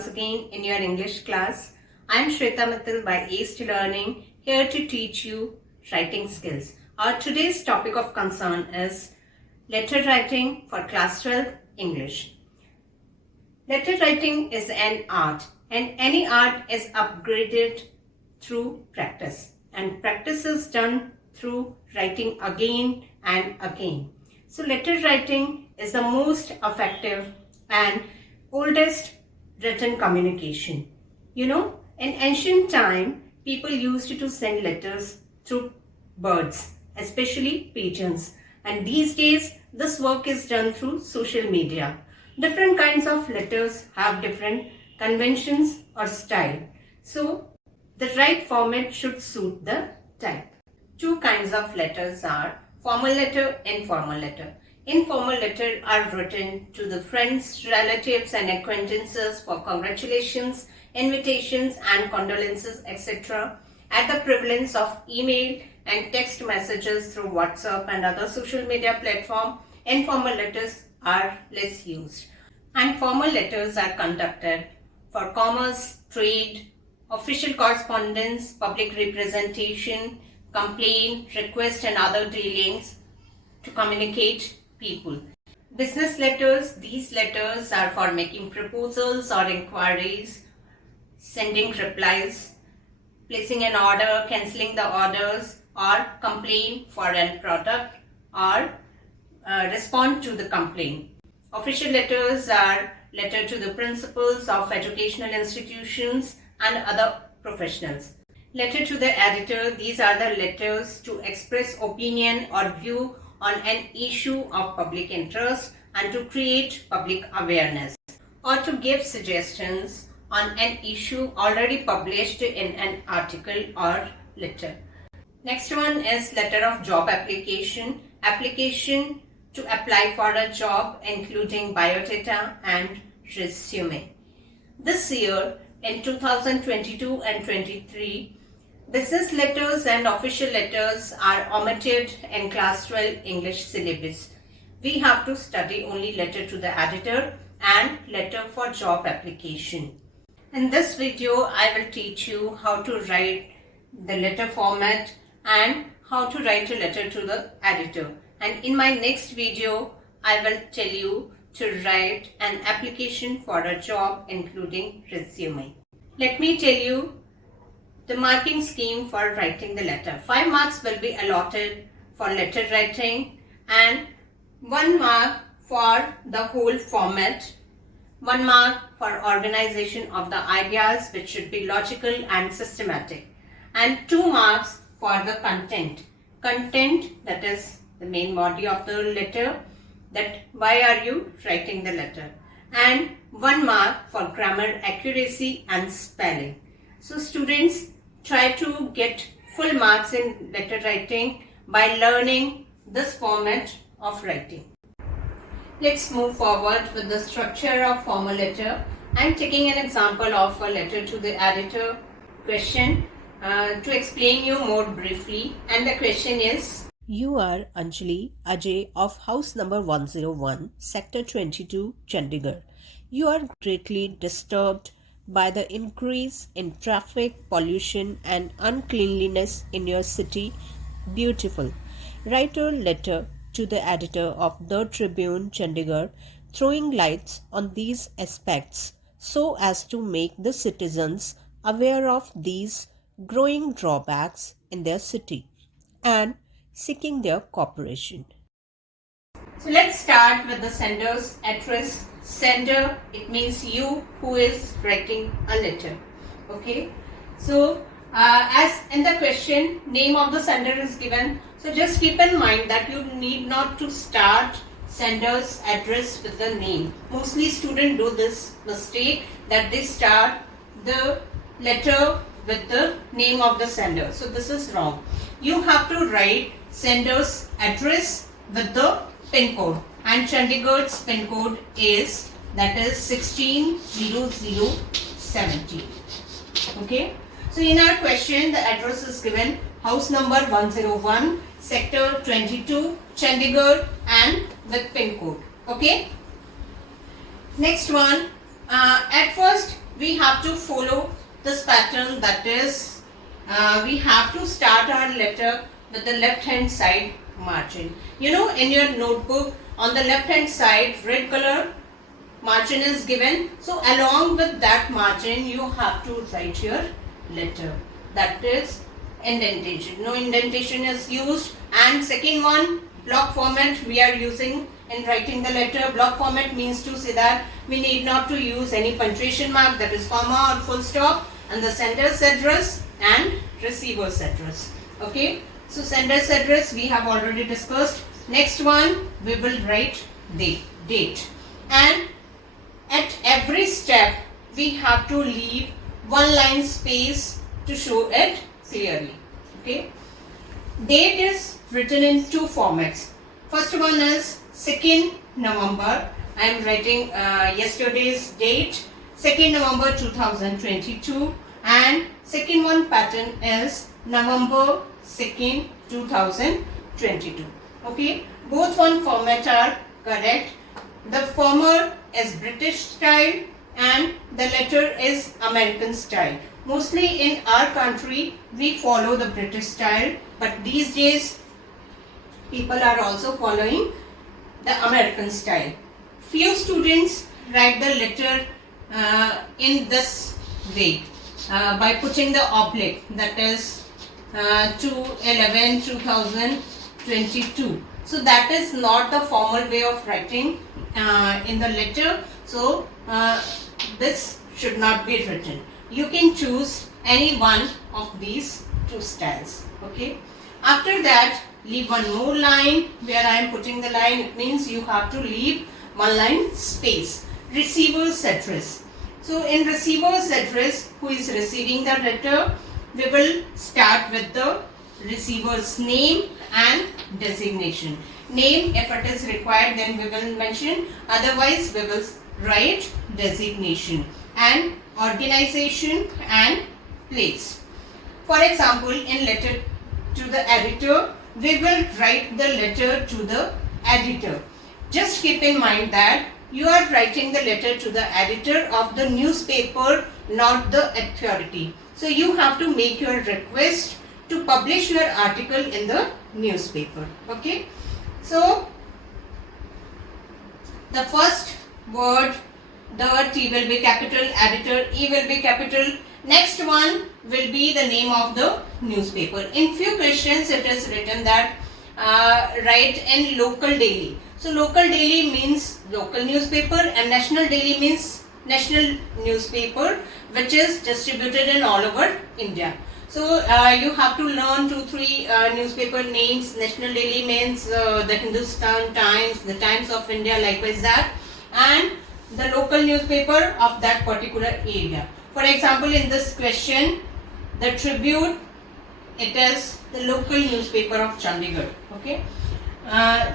once again in your English class. I am Shweta Mittal by Aced Learning, here to teach you writing skills. Our today's topic of concern is letter writing for class 12 English. Letter writing is an art, and any art is upgraded through practice, and practice is done through writing again and again. So letter writing is the most effective and oldest written communication. In ancient time, people used to send letters through birds, especially pigeons. And these days, this work is done through social media. Different kinds of letters have different conventions or style. So, the right format should suit the type. Two kinds of letters are formal letter, informal letter. Informal letters are written to the friends, relatives and acquaintances for congratulations, invitations and condolences, etc. At the prevalence of email and text messages through WhatsApp and other social media platforms, informal letters are less used. And formal letters are conducted for commerce, trade, official correspondence, public representation, complaint, request and other dealings to communicate people. Business letters, these letters are for making proposals or inquiries, sending replies, placing an order, cancelling the orders, or complaint for a product, or respond to the complaint. Official letters are letter to the principals of educational institutions and other professionals. Letter to the editor, these are the letters to express opinion or view on an issue of public interest and to create public awareness, or to give suggestions on an issue already published in an article or letter. Next one is letter of job application. Application to apply for a job including biodata and resume. This year in 2022 and 23, business letters and official letters are omitted in class 12 English syllabus. We have to study only letter to the editor and letter for job application. In this video, I will teach you how to write the letter format and how to write a letter to the editor. And in my next video, I will tell you to write an application for a job including resume. Let me tell you the marking scheme for writing the letter. 5 marks will be allotted for letter writing and 1 mark for the whole format, 1 mark for organization of the ideas which should be logical and systematic, and 2 marks for the content. Content, that is the main body of the letter, that why are you writing the letter, and 1 mark for grammar accuracy and spelling. So students, try to get full marks in letter writing by learning this format of writing. Let's move forward with the structure of formal letter. I am taking an example of a letter to the editor question to explain you more briefly, and the question is: You are Anjali Ajay of house number 101, sector 22, Chandigarh. You are greatly disturbed by the increase in traffic, pollution and uncleanliness in your city. Beautiful. Write a letter to the editor of the Tribune, Chandigarh, throwing lights on these aspects so as to make the citizens aware of these growing drawbacks in their city and seeking their cooperation. So let's start with the sender's address. Sender, it means you who is writing a letter. Okay. So as in the question, name of the sender is given. So just keep in mind that you need not to start sender's address with the name. Mostly students do this mistake that they start the letter with the name of the sender. So this is wrong. You have to write sender's address with the pin code, and Chandigarh's pin code is, that is 160070. Okay. So in our question, the address is given house number 101, sector 22, Chandigarh, and with pin code. Okay. Next one, at first we have to follow this pattern, that is we have to start our letter with the left hand side margin. You know, in your notebook on the left hand side red color margin is given, so along with that margin you have to write your letter, that is indentation. No indentation is used. And second one, block format we are using in writing the letter. Block format means to say that we need not to use any punctuation mark, that is comma or full stop, and the sender's address and receiver's address. Okay, so sender's address we have already discussed. Next one, we will write date, and at every step we have to leave one line space to show it clearly. Okay, date is written in two formats. First one is 2nd November. I am writing yesterday's date, 2nd November 2022, and second one pattern is November 2nd 2022. Okay, both one format are correct. The former is British style and the letter is American style. Mostly in our country we follow the British style, but these days people are also following the American style. Few students write the letter in this way by putting the oblique, that is 2/11/2022. So that is not the formal way of writing in the letter. So this should not be written. You can choose any one of these two styles. Okay. After that, leave one more line where I am putting the line. It means you have to leave one line space. Receiver's address. So in receiver's address, who is receiving the letter, we will start with the receiver's name and designation. Name, if it is required, then we will mention. Otherwise, we will write designation, and organization and place. For example, in letter to the editor, we will write the letter to the editor. Just keep in mind that you are writing the letter to the editor of the newspaper, not the authority. So you have to make your request to publish your article in the newspaper. Okay. So the first word, the T will be capital, editor, E will be capital. Next one will be the name of the newspaper. In few questions it is written that write in local daily. So local daily means local newspaper, and national daily means national newspaper, which is distributed in all over India. So you have to learn 2-3 newspaper names. National daily means the Hindustan Times, the Times of India, likewise that, and the local newspaper of that particular area. For example, in this question, the Tribune, it is the local newspaper of Chandigarh. Okay.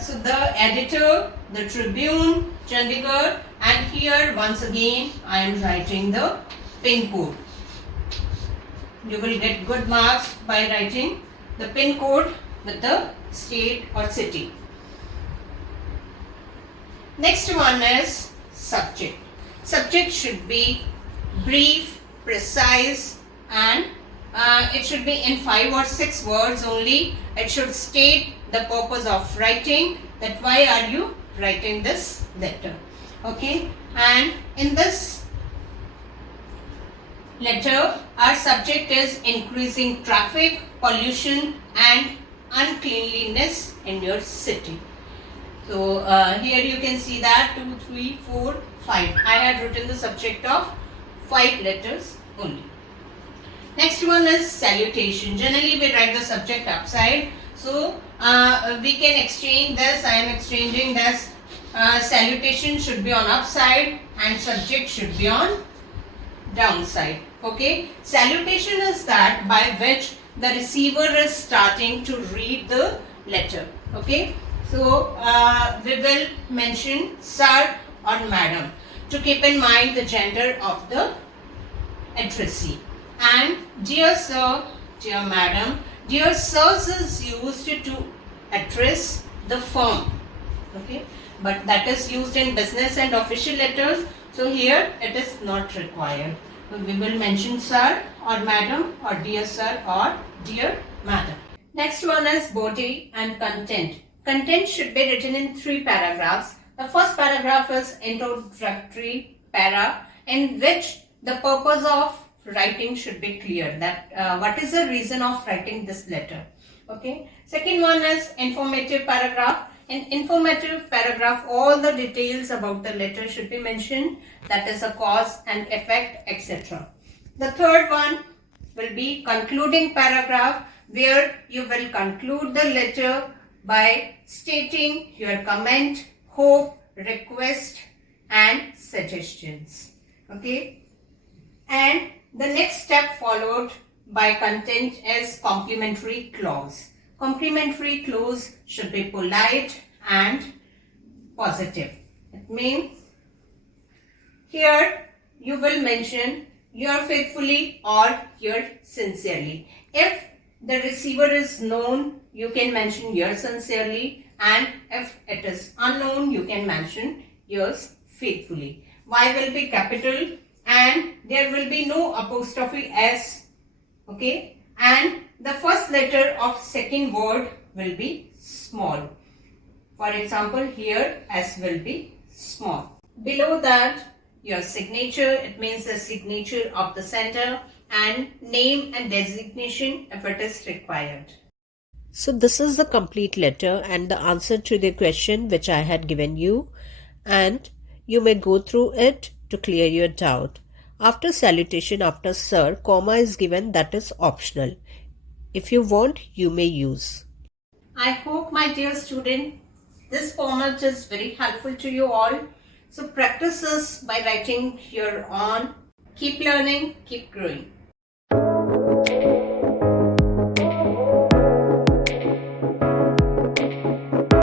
So the editor, the Tribune, Chandigarh, and here once again I am writing the pin code. You will get good marks by writing the pin code with the state or city. Next one is subject. Subject should be brief, precise, and it should be in 5 or 6 words only. It should state the purpose of writing, that why are you writing this letter. Okay, and in this letter our subject is increasing traffic, pollution and uncleanliness in your city. So here you can see that 2, 3, 4, 5. I had written the subject of 5 letters only. Next one is salutation. Generally we write the subject upside. So we can exchange this. I am exchanging this. Salutation should be on upside and subject should be on downside. Okay. Salutation is that by which the receiver is starting to read the letter. Okay. So we will mention sir or madam to keep in mind the gender of the addressee. And dear sir, dear madam. Dear sirs is used to address the firm. Okay. But that is used in business and official letters. So here it is not required. we will mention sir or madam or dear sir or dear madam. Next one is body and content. Content should be written in 3 paragraphs. The first paragraph is introductory para, in which the purpose of writing should be clear, that what is the reason of writing this letter. Okay. Second one is informative paragraph. In informative paragraph, all the details about the letter should be mentioned, that is a cause and effect, etc. The third one will be concluding paragraph, where you will conclude the letter by stating your comment, hope, request and suggestions. Okay. And the next step followed by content is complimentary clause. Complimentary clause should be polite and positive. It means here you will mention your faithfully or your sincerely. If the receiver is known, you can mention yours sincerely, and if it is unknown, you can mention yours faithfully. Y will be capital and there will be no apostrophe S. Okay, and the first letter of second word will be small. For example, here S will be small. Below that, your signature, it means the signature of the sender, and name and designation if it is required. So this is the complete letter and the answer to the question which I had given you, and you may go through it to clear your doubt. After salutation, after sir, comma is given, that is optional. If you want, you may use. I hope, my dear student, this format is very helpful to you all. So practice this by writing your own. Keep learning, keep growing.